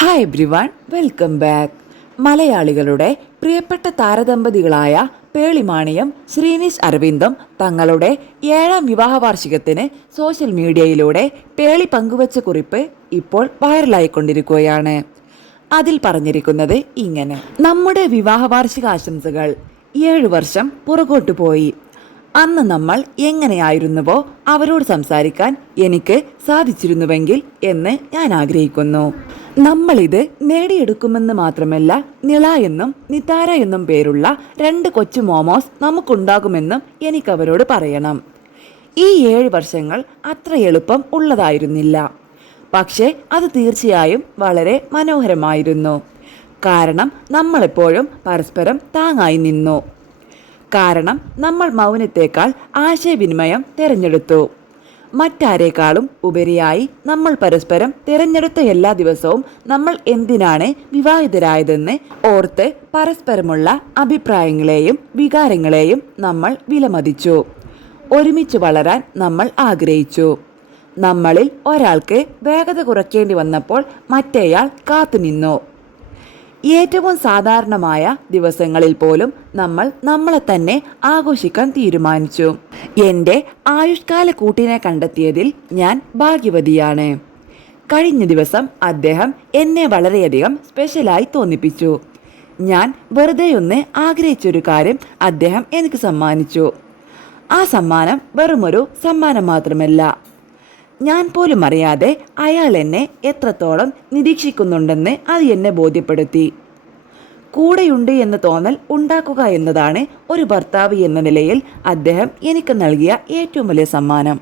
Hi everyone, welcome back. മലയാളികളുടെ പ്രിയപ്പെട്ട താരദമ്പതികളായ പേളിമാണിയും ശ്രീനിഷ് അരവിന്ദും തങ്ങളുടെ 7ാം വിവാഹ വാർഷികത്തിന് സോഷ്യൽ മീഡിയയിലൂടെ പേളി പങ്കുവച്ച കുറിപ്പ് ഇപ്പോൾ വൈറലായിക്കൊണ്ടിരിക്കുകയാണ്. അതിൽ പറഞ്ഞിരിക്കുന്നത് ഇങ്ങനെ: നമ്മുടെ വിവാഹ വാർഷിക ആശംസകൾ. 7 വർഷം പുറകോട്ട് പോയി. അന്ന് നമ്മൾ എങ്ങനെയായിരുന്നുവോ അവരോട് സംസാരിക്കാൻ എനിക്ക് സാധിച്ചിരുന്നുവെങ്കിൽ എന്ന് ഞാൻ ആഗ്രഹിക്കുന്നു. നമ്മളിത് നേടിയെടുക്കുമെന്ന് മാത്രമല്ല, നിള എന്നും നിതാര എന്നും പേരുള്ള 2 കൊച്ചു മോമോസ് നമുക്കുണ്ടാകുമെന്നും എനിക്കവരോട് പറയണം. ഈ 7 വർഷങ്ങൾ അത്ര എളുപ്പം ഉള്ളതായിരുന്നില്ല. പക്ഷേ അത് തീർച്ചയായും വളരെ മനോഹരമായിരുന്നു. കാരണം നമ്മളെപ്പോഴും പരസ്പരം താങ്ങായി നിന്നു. കാരണം നമ്മൾ മൗനത്തേക്കാൾ ആശയവിനിമയം തിരഞ്ഞെടുത്തു. മറ്റാരേക്കാളും ഉപരിയായി നമ്മൾ പരസ്പരം തിരഞ്ഞെടുത്ത എല്ലാ ദിവസവും നമ്മൾ എന്തിനാണ് വിവാഹിതരായതെന്ന് ഓർത്ത് പരസ്പരമുള്ള അഭിപ്രായങ്ങളെയും വികാരങ്ങളെയും നമ്മൾ വിലമതിച്ചു. ഒരുമിച്ച് വളരാൻ നമ്മൾ ആഗ്രഹിച്ചു. നമ്മളിൽ ഒരാൾക്ക് വേഗത കുറയ്ക്കേണ്ടി വന്നപ്പോൾ മറ്റേയാൾ കാത്തുനിന്നു. ഏറ്റവും സാധാരണമായ ദിവസങ്ങളിൽ പോലും നമ്മൾ നമ്മളെ തന്നെ ആഘോഷിക്കാൻ തീരുമാനിച്ചു. എൻ്റെ ആയുഷ്കാല കൂട്ടിനെ കണ്ടെത്തിയതിൽ ഞാൻ ഭാഗ്യവതിയാണ്. കഴിഞ്ഞ ദിവസം അദ്ദേഹം എന്നെ വളരെയധികം സ്പെഷ്യലായി തോന്നിപ്പിച്ചു. ഞാൻ വെറുതെയൊന്ന് ആഗ്രഹിച്ചൊരു കാര്യം അദ്ദേഹം എനിക്ക് സമ്മാനിച്ചു. ആ സമ്മാനം വെറുമൊരു സമ്മാനം മാത്രമല്ല, ഞാൻ പോലും അറിയാതെ അയാൾ എന്നെ എത്രത്തോളം നിരീക്ഷിക്കുന്നുണ്ടെന്ന് അത് എന്നെ ബോധ്യപ്പെടുത്തി. കൂടെയുണ്ട് എന്ന തോന്നൽ ഉണ്ടാക്കുക എന്നതാണ് ഒരു ഭർത്താവ് എന്ന നിലയിൽ അദ്ദേഹം എനിക്ക് നൽകിയ ഏറ്റവും വലിയ സമ്മാനം.